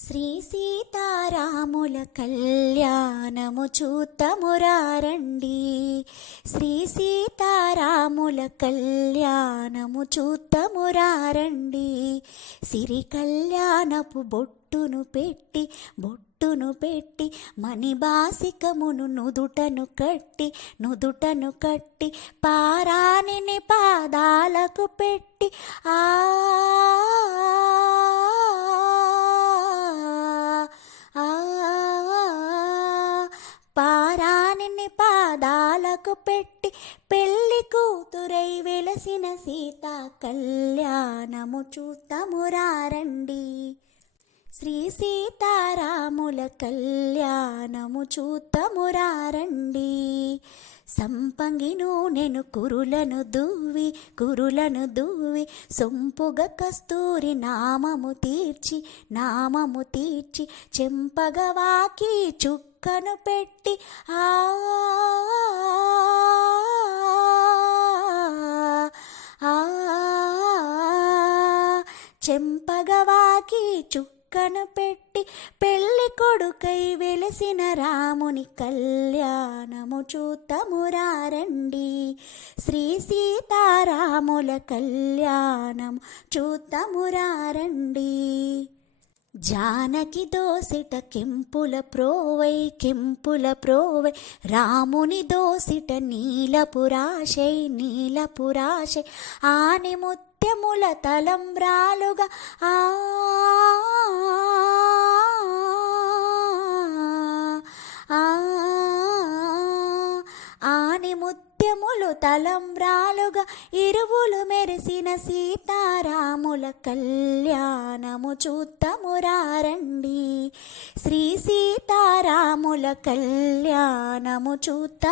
శ్రీ సీతారాముల కళ్యాణము చూతమురారండి శ్రీ సీతారాముల కళ్యాణము చూతమురారండి సిరి కళ్యాణపు బొట్టును పెట్టి బొట్టును పెట్టి మణిబాసికమును నుదుటను కట్టి నుదుటను కట్టి పారాణిని పాదాలకు పెట్టి ఆ ఆ పాకు పెట్టి పెళ్ళి కూతురై వెలసిన సీత కళ్యాణము చూతమురారండి శ్రీ సీతారాముల కళ్యాణము చూతమురారండి సంపంగి నూనెను కురులను దువ్వి కురులను దువ్వి సొంపుగ కస్తూరి నామము తీర్చి నామము తీర్చి చెంపగవాకి చుక్కను పెట్టి ఆ ఆ చెంపగవాకి చుక్కను పెట్టి పెళ్ళి కొడుకై వెలసిన రాముని కళ్యాణము చూతమురారండి శ్రీ సీతారాముల కళ్యాణము చూతమురారండి జానకి దోసిట కెంపుల ప్రోవై కెంపుల ప్రోవై రాముని దోసిట నీలపురాశై నీలపురాశై ఆని ముత్యముల తలంబ్రాలుగా ఆ ఆని ముత్య ముత్యములు తలంబ్రాలుగా ఇరువులు మెరిసిన సీతారాముల కళ్యాణము చూత్తమురారండి శ్రీ సీతారాముల కళ్యాణము చూత